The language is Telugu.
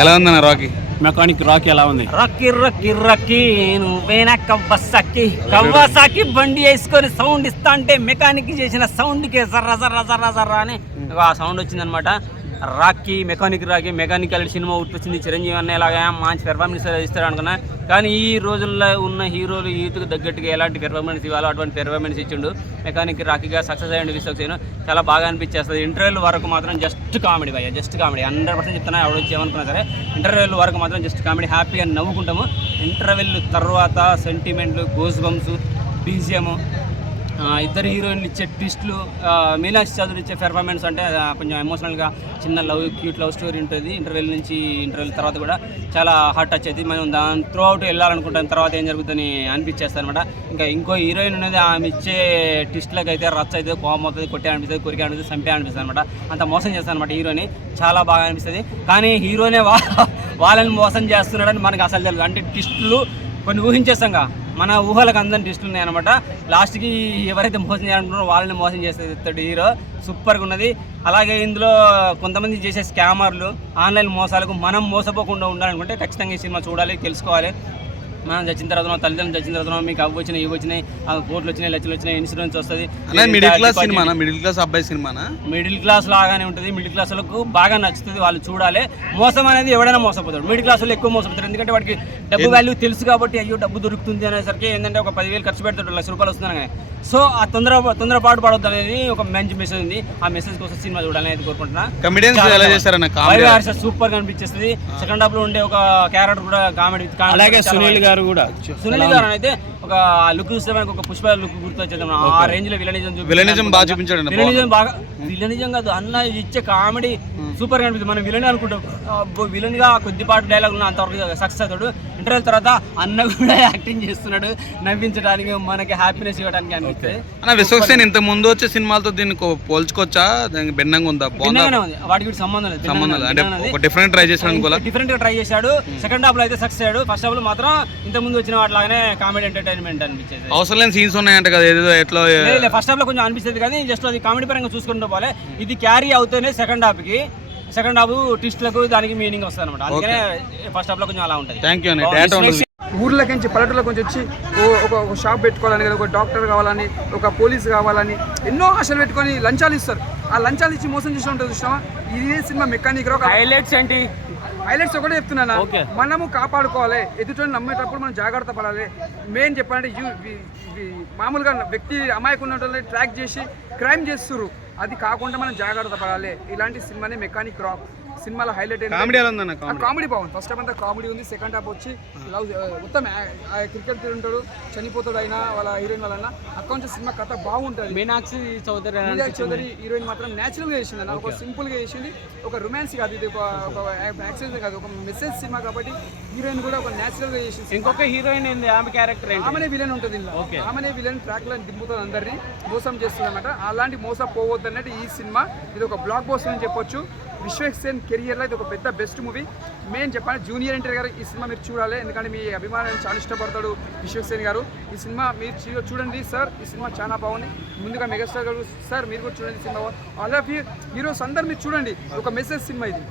ఎలా ఉందన్న రాకీ? మెకానిక్ రాకీ ఎలా ఉంది? రక్కి రక్కి రక్కి నువ్వేనా కవ్వాసాకి బండి వేసుకొని సౌండ్ ఇస్తా అంటే మెకానిక్ చేసిన సౌండ్కి జర్ర జర్ర జర్ర జర్ర అని ఆ సౌండ్ వచ్చిందనమాట. రాకీ మెకానికల్ సినిమా వచ్చింది. చిరంజీవి అన్న ఇలాగా మంచి పెర్ఫార్మెన్స్ ఇస్తాడు అనుకున్నా, కానీ ఈ రోజుల్లో ఉన్న హీరోలు యూత్కి తగ్గట్టుగా ఎలాంటి పెర్ఫార్మెన్స్ ఇవ్వాలో అటువంటి పెర్ఫార్మెన్స్ ఇచ్చిండు. మెకానిక్ రాకీగా సక్సెస్ అయ్యండి. విశ్వక్సేన్ చాలా బాగా అనిపించేస్తుంది. ఇంటర్వ్యూల వరకు మాత్రం జస్ట్ కామెడీ 100% చెప్తున్నా. ఎవడొచ్చి ఏమనుకున్నా సరే ఇంటర్వ్యూల వరకు మాత్రం జస్ట్ కామెడీ, హ్యాపీగా నవ్వుకుంటాము. ఇంటర్వ్యూల తర్వాత సెంటిమెంట్లు, గోస్ బంప్స్, బీజిఎం, ఇద్దరు హీరోయిన్లు ఇచ్చే ట్విస్టులు, మీనాక్షి చౌదరి ఇచ్చే పెర్ఫార్మెన్స్ అంటే కొంచెం ఎమోషనల్గా చిన్న క్యూట్ లవ్ స్టోరీ ఉంటుంది. ఇంటర్వ్యూల తర్వాత కూడా చాలా హార్ట్ టచ్ అవుతుంది. మనం దాని త్రూ అవుట్ వెళ్ళాలనుకుంటాం, తర్వాత ఏం జరుగుతుందని అనిపించేస్తుంది అనమాట. ఇంకో హీరోయిన్ అనేది ఆమె ఇచ్చే ట్విస్ట్లకు అయితే రచ్చ అయితే కోపం అవుతుంది, కొట్టే అనిపిస్తుంది, కొరికే అనిపిస్తుంది, చంపే అనిపిస్తుంది అనమాట. అంత మోసం చేస్తాను అనమాట హీరోని. చాలా బాగా అనిపిస్తుంది. కానీ హీరోనే వాళ్ళని మోసం చేస్తున్నాడని మనకు అసలు తెలియదు. అంటే ట్విస్టులు కొన్ని ఊహించేస్తాంగా, మన ఊహలకు అందరిని ట్విస్టులు ఉన్నాయి అనమాట. లాస్ట్కి ఎవరైతే మోసం చేయాలనుకున్నారో వాళ్ళని మోసం చేస్తాడు హీరో. సూపర్గా ఉన్నది. అలాగే ఇందులో కొంతమంది చేసే స్కామర్లు, ఆన్లైన్ మోసాలకు మనం మోసపోకుండా ఉండాలనుకుంటే ఖచ్చితంగా ఈ సినిమా చూడాలి, తెలుసుకోవాలి. మనం చచ్చిన తర్వాత, తల్లిదండ్రులు చచ్చిన తర్వాత మీకు అవి వచ్చినాయి, ఇవి వచ్చినాయి, కోట్లు వచ్చినాయి, లక్షలు వచ్చినాయి, ఇన్సూరెన్స్ వస్తుంది. మిడిల్ క్లాస్ లాగానే ఉంటుంది. మిడిల్ క్లాస్ వాళ్ళకు బాగా నచ్చుతుంది, వాళ్ళు చూడాలి. మోసం అనేది ఎవడైనా మోసపోతాడు. మిడిల్ క్లాస్ వాళ్ళు ఎక్కువ మోసపోతారు, ఎందుకంటే వాడికి డబ్బు వాల్యూ తెలుసు కాబట్టి. అయ్యో డబ్బు దొరుకుతుంది అనేసరికి ఏంటంటే ఒక 10,000 ఖర్చు పెడతాడు, ₹1,00,000 వస్తుంది కానీ. సో ఆ తొందరపాటు పడవద్దు అనేది ఒక మంచి మెసేజ్ ఉంది. ఆ మెసేజ్ కోసం సినిమా చూడాలని అయితే కోరుకుంటున్నా. సూపర్ గా అనిపించేస్తుంది. సెకండ్ హాఫ్ లో ఉండే ఒక క్యారెక్టర్ కూడా కామెడీ. అలాగే సునీల్ గారు అయితే ఒక లుక్ చూస్తే మనకు ఒక పుష్ప లుక్ గుర్తొచ్చేది. ఆ రేంజ్ లో విలనిజం బాగా చూపించాడు. విలనిజం కాదు అన్న, ఇచ్చే కామెడీ సూపర్ గా అనిపిస్తుంది. మనం విలన్ అనుకుంటాం, విలన్ గా కొద్దిపాటు డైలాగ్ ఉన్న అంతవరకు సక్సెస్ అవుతాడు. ఇంటర్వ్యూ తర్వాత అన్న కూడా యాక్టింగ్ చేస్తున్నాడు, నవ్వించడానికి, మనకి హ్యాపీనెస్ ఇవ్వడానికి అనిపిస్తుంది. విశ్వక్సేన్ ఇంత ముందు వచ్చే సినిమాలతో దీన్ని పోల్చుకోవచ్చా? భిన్నంగా ఉందా? వాటికి సంబంధం లేదు. డిఫరెంట్ ట్రై చేశాడు, డిఫరెంట్ గా ట్రై చేశాడు. సెకండ్ హాఫ్ లో అయితే సక్సెస్ అయ్యాడు. ఫస్ట్ హాఫ్ లో మాత్రం ఇంత ముందు వచ్చిన వాటిలాగానే కామెడీ ఎంటర్టైన్మెంట్ అనిపించేది. అవసరం లేని సీన్స్ ఉన్నాయంట కదా, ఏదో ఎట్లా ఫస్ట్ హాఫ్ లో కొంచెం అనిపిస్తుంది, కానీ జస్ట్ అది కామెడీ పరంగా చూసుకుంటూ పోలే. ఇది క్యారీ అవుతూనే సెకండ్ హాఫ్ ట్విస్ట్లకు దానికి మీనింగ్ వస్తుంది అనమాట. అందుకనే ఫస్ట్ హాఫ్ లో కొంచెం అలా ఉంటుంది. ఊర్లకి నుంచి పల్లెటూరులోకి నుంచి వచ్చి ఒక షాప్ పెట్టుకోవాలని, ఒక డాక్టర్ కావాలని, ఒక పోలీస్ కావాలని ఎన్నో ఆశలు పెట్టుకొని లంచాలు ఇస్తారు. ఆ లంచాలు ఇచ్చి మోసం చేసి ఉంటుంది చూసినావా? ఇదే సినిమా మెకానిక్. హైలైట్స్ ఏంటి? హైలైట్స్ ఒకటే చెప్తున్నాను, మనము కాపాడుకోవాలి, ఎదుటి నమ్మేటప్పుడు మనం జాగ్రత్త పడాలి. మెయిన్ చెప్పాలంటే మామూలుగా వ్యక్తి అమాయకున్న ట్రాక్ చేసి క్రైమ్ చేస్తున్నారు, అది కాకుండా మనం జాగ్రత్త పడాలి. ఇలాంటి సినిమానే మెకానిక్ రాక్. సినిమాలో హైలైట్ కామెడీ బాగుంది. ఫస్ట్ హాఫ్ అంతా కామెడీ ఉంది. సెకండ్ హాఫ్ వచ్చి లవ్ మొత్తం క్రికెట్ ఉంటాడు, చనిపోతాడు అయినా వాళ్ళ హీరోయిన్ వల్ల. అక్కడ నుంచి సినిమా కథ బాగుంటుంది. మీనాక్షి చౌదరి హీరోయిన్ మాత్రం న్యాచురల్ గా చేసింది అన్న, ఒక సింపుల్ గా చేసింది. ఒక రొమాన్స్ కాదు ఇది, ఒక యాక్షన్ కాదు, ఒక మెసేజ్ సినిమా కాబట్టి హీరోయిన్ కూడా ఒక న్యాచురల్ గా చేసింది. ఇంకొక హీరోయిన్ ఆమె క్యారెక్టర్ ఆమెనే విలన్ ఉంటుంది. ఆమెనే విలన్ ట్రాక్ లో దింపుతుంది, అందరినీ మోసం చేస్తుంది అనమాట. అలాంటి మోసం పోవద్దు అన్నట్టు ఈ సినిమా. ఇది ఒక బ్లాక్ బస్టర్ అని చెప్పొచ్చు. విశ్వక్సేన్ కెరియర్లో ఇది ఒక పెద్ద బెస్ట్ మూవీ. మెయిన్ చెప్పాలి, జూనియర్ ఎన్టీఆర్ గారు ఈ సినిమా మీరు చూడాలి, ఎందుకంటే మీ అభిమానాన్ని చాలా ఇష్టపడతాడు విశ్వక్సేన్ గారు. ఈ సినిమా మీరు చూడండి సార్, ఈ సినిమా చాలా బాగుంది. ముందుగా మెగాస్టార్ గారు సార్ మీరు కూడా చూడండి సినిమా. ఆల్ ఆఫ్ హీరోస్ అందరు మీరు చూడండి, ఒక మెసేజ్ సినిమా ఇది.